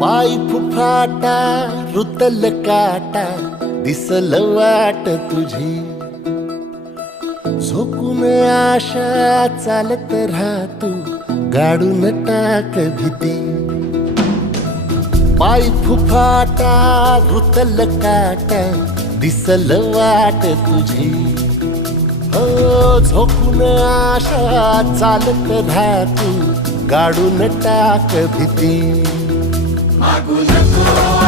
पाय फुफाटा रुतल काटा दिसल वाट तुझी झोकून आशा चालत राहतू गाडून टाक भीती पाय फुफाटा रुतल काटा दिसल वाट तुझी हो झोकून आशा चालत राहतू गाडून टाक भीती मागू नको